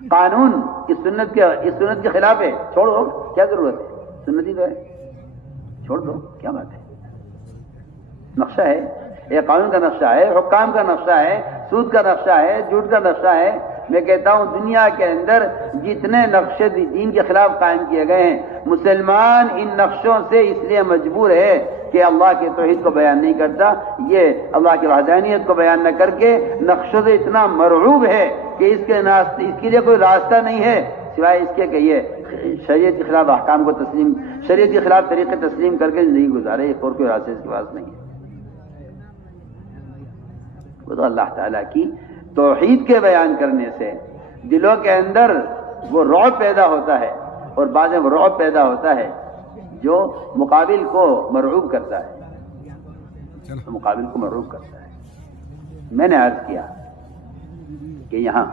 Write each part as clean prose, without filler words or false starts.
قانون اس سنت کے خلاف ہے، چھوڑو، کیا ضرورت ہے، سنت ہی تو ہے، چھوڑ دو، کیا بات ہے۔ نقشہ ہے، یہ قانون کا نقشہ ہے، حکام کا نقشہ ہے، سود کا نقشہ ہے، جھوٹ کا نقشہ ہے۔ میں کہتا ہوں دنیا کے اندر جتنے نقشے دین کے خلاف قائم کیے گئے ہیں، مسلمان ان نقشوں سے اس لیے مجبور ہے کہ اللہ کے توحید کو بیان نہیں کرتا، یہ اللہ کی وحدانیت کو بیان نہ کر کے نقشوں سے اتنا مرعوب ہے کہ اس کے لیے کوئی راستہ نہیں ہے سوائے اس کے کہ یہ شریعت کے خلاف احکام کو تسلیم، شریعت کے خلاف طریقے تسلیم کر کے زندگی گزارے، ایک اور کوئی راستہ اس کے پاس نہیں ہے۔ وہ تو اللہ تعالیٰ کی توحید کے بیان کرنے سے دلوں کے اندر وہ رعب پیدا ہوتا ہے، اور بعد میں وہ رعب پیدا ہوتا ہے جو مقابل کو مرعوب کرتا ہے، مقابل کو مرعوب کرتا ہے۔ میں نے عرض کیا کہ یہاں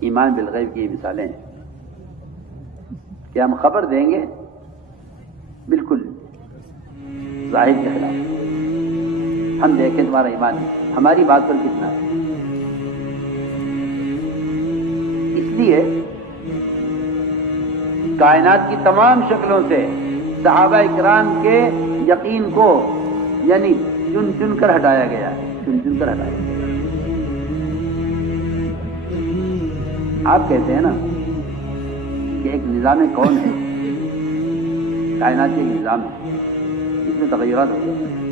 ایمان بالغیب کی مثالیں ہیں کہ ہم خبر دیں گے بالکل ظاہر کے خلاف، ہم دیکھیں تمہارا ایمان ہماری بات پر کتنا ہے۔ اس لیے کائنات کی تمام شکلوں سے صحابہ اکرام کے یقین کو یعنی چن چن کر ہٹایا گیا ہے، چن چن کر ہٹایا گیا۔ آپ کہتے ہیں نا کہ ایک نظام کون ہے، کائنات کے ایک نظام ہے جس میں تغیرات ہوتے ہیں،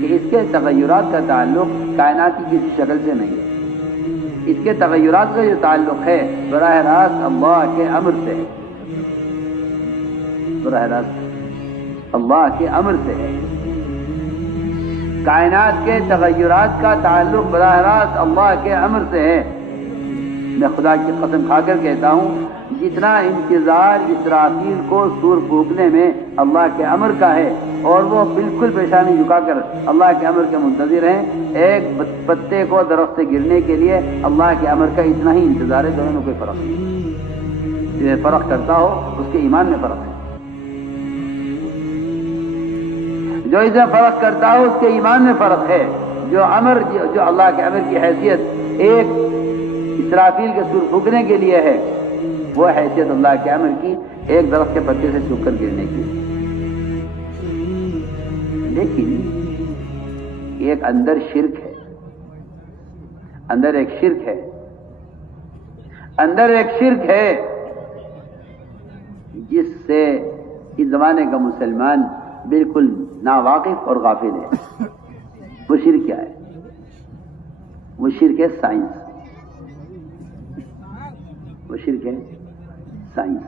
کہ اس کے تغیرات کا تعلق کائنات کی کسی شکل سے نہیں ہے، اس کے تغیرات کا جو تعلق ہے براہ راست اللہ کے امر سے ہے، براہ راست اللہ کے امر سے ہے۔ کائنات کے تغیرات کا تعلق براہ راست اللہ کے امر سے ہے۔ میں خدا کی قسم کھا کر کہتا ہوں جتنا انتظار اسرافیل کو سور پھونکنے میں اللہ کے امر کا ہے، اور وہ بالکل پیشانی جھکا کر اللہ کے امر کے منتظر ہیں، ایک پتے کو درخت سے گرنے کے لیے اللہ کے امر کا اتنا ہی انتظار ہے، دونوں میں کوئی فرق نہیں۔ جسے فرق کرتا ہو اس کے ایمان میں فرق ہے، جو اسے فرق کرتا ہو اس کے ایمان میں فرق ہے۔ جو اللہ کے امر کی حیثیت ایک اسرافیل کے سور پھونکنے کے لیے ہے، وہ حیثیت اللہ کے امر کی ایک درخت کے پتے سے چوک کر گرنے کی۔ لیکن ایک اندر شرک ہے، اندر ایک شرک ہے، اندر ایک شرک ہے جس سے اس زمانے کا مسلمان بالکل ناواقف اور غافل ہے۔ وہ شرک کیا ہے؟ وہ شرک ہے سائنس، وہ شرک ہے سائنس،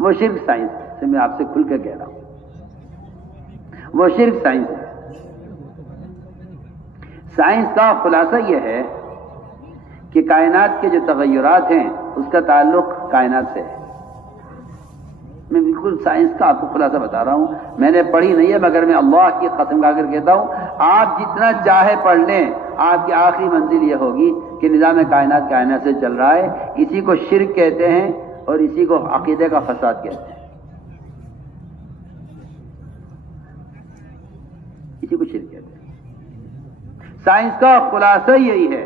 وہ شرک سائنس سے میں آپ سے کھل کر کہہ رہا ہوں، وہ شرک سائنس ہے۔ سائنس کا خلاصہ یہ ہے کہ کائنات کے جو تغیرات ہیں اس کا تعلق کائنات سے ہے۔ میں بالکل سائنس کا آپ کو خلاصہ بتا رہا ہوں، میں نے پڑھی نہیں ہے مگر میں اللہ کی قسم کھا کر کہتا ہوں آپ جتنا چاہے پڑھ لیں، آپ کی آخری منزل یہ ہوگی کہ نظام کائنات کائنات سے چل رہا ہے۔ اسی کو شرک کہتے ہیں اور اسی کو عقیدے کا فساد کہتے ہیں، اسی کو شرک کہتے ہیں۔ سائنس کا خلاصہ یہی ہے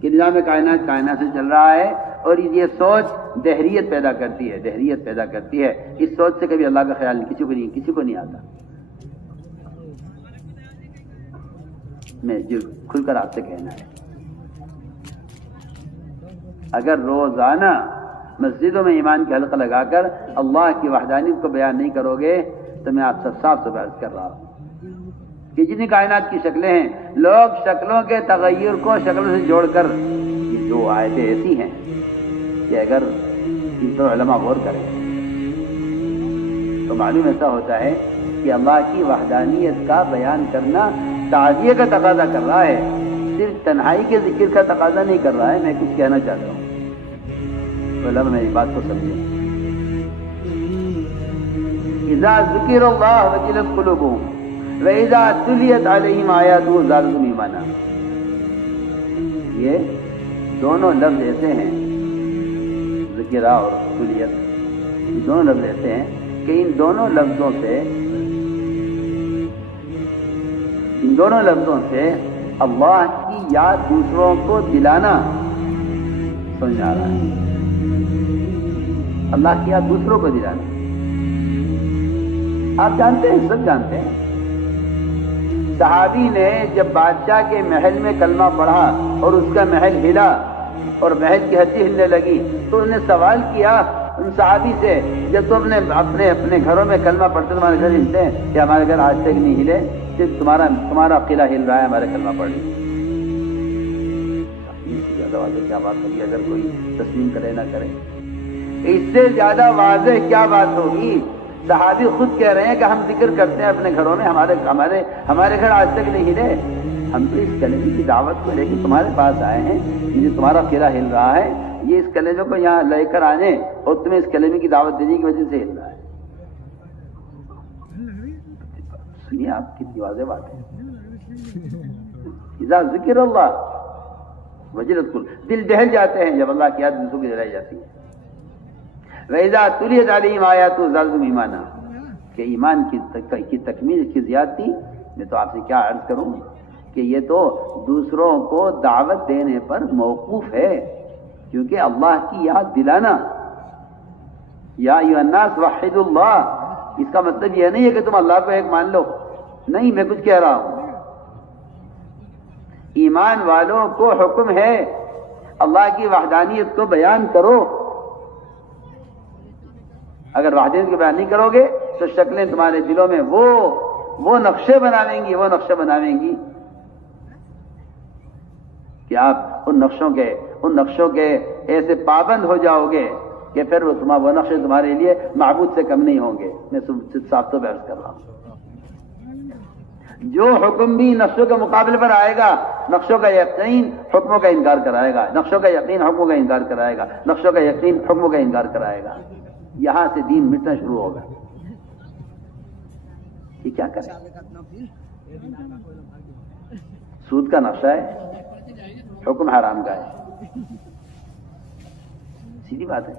کہ نظام کائنات کائنات سے چل رہا ہے، اور یہ سوچ دہریت پیدا کرتی ہے، دہریت پیدا کرتی ہے۔ اس سوچ سے کبھی اللہ کا خیال کسی کو نہیں آتا۔ میں جو کھل کر آپ سے کہنا ہے، اگر روزانہ مسجدوں میں ایمان کے حلقہ لگا کر اللہ کی وحدانیت کو بیان نہیں کرو گے تو میں آپ سب صاف عرض کر رہا ہوں کہ جتنی کائنات کی شکلیں ہیں، لوگ شکلوں کے تغیر کو شکلوں سے جوڑ کر، یہ جو آیتیں ایسی ہیں کہ اگر اس پر علماء غور کریں تو معلوم ایسا ہوتا ہے کہ اللہ کی وحدانیت کا بیان کرنا تعزیہ کا تقاضا کر رہا ہے، صرف تنہائی کے ذکر کا تقاضا نہیں کر رہا ہے۔ میں کچھ کہنا چاہتا ہوں، تو علماء میری بات کو سمجھیں۔ اذا ذکر اللہ وجلت قلوبہم واذا تلیت علیہم آیاتہ زادتہم ایمانا، یہ دونوں لفظ ایسے ہیں، ذکرہ اور تلیت، یہ دونوں لفظ ایسے ہیں کہ ان دونوں لفظوں سے اللہ کی یاد دوسروں کو دلانا سمجھ آ رہا ہے. اللہ کی یاد دوسروں کو دلانا. آپ جانتے ہیں, سب جانتے ہیں, صحابی نے جب بادشاہ کے محل میں کلمہ پڑھا اور اس کا محل ہلا اور محل کی ہڈی ہلنے لگی تو انہوں نے سوال کیا ان صحابی سے, جب تم نے اپنے گھروں میں کلمہ پڑھتے تمہارے گھر ہلتے ہیں کہ ہمارے گھر آج تک نہیں ہلے, صرف تمہارا قلعہ ہل رہا ہے ہمارے کلمہ پڑھ لی. زیادہ واضح کیا بات ہوگی اگر کوئی تسلیم کرے نہ کرے؟ اس سے زیادہ واضح کیا بات ہوگی؟ صحابی خود کہہ رہے ہیں کہ ہم ذکر کرتے ہیں اپنے گھروں میں, ہمارے گھر آج تک نہیں ہلے. ہم تو اس کلمے کی دعوت کو لے کے تمہارے پاس آئے ہیں, یہ تمہارا قلعہ ہل رہا ہے یہ اس کلمے کو یہاں لے کر آنے اور تمہیں اس کلمے کی دعوت دینے کی وجہ سے ہل رہا ہے. سنیے آپ کتنی واضح بات ہے. اذا ذکر اللہ وجلت قلوب, دل دہل جاتے ہیں جب اللہ کی یاد دلوں کی دلائی جاتی ہے. وَإِذَا تُلِيَتْ عَلَيْهِمْ آيَاتُهُ زَادَتْهُمْ ایمانا, کہ ایمان کی تکمیل کی زیادتی. میں تو آپ سے کیا عرض کروں کہ یہ تو دوسروں کو دعوت دینے پر موقوف ہے, کیونکہ اللہ کی یاد دلانا. یا ایھا الناس وحدوا اللہ, اس کا مطلب یہ نہیں ہے کہ تم اللہ کو ایک مان لو, نہیں, میں کچھ کہہ رہا ہوں. ایمان والوں کو حکم ہے اللہ کی وحدانیت کو بیان کرو. اگر وحدانیت کو بیان نہیں کرو گے تو شکلیں تمہارے دلوں میں وہ نقشے بناویں گی کہ آپ ان نقشوں کے ایسے پابند ہو جاؤ گے کہ پھر وہ نقشے تمہارے لیے معبود سے کم نہیں ہوں گے. میں صاف تو بحث کر رہا ہوں. جو حکم بھی نقشوں کے مقابلے پر آئے گا, نقشوں کا یقین حکموں کا انکار کرائے گا, نقشوں کا یقین حکموں کا انکار کرائے گا, نقشوں کا یقین حکموں کا انکار کرائے گا. یہاں سے دین مٹنا شروع ہوگا. یہ کیا کریں؟ سود کا نقشہ ہے, حکم حرام کا ہے, سیدھی بات ہے.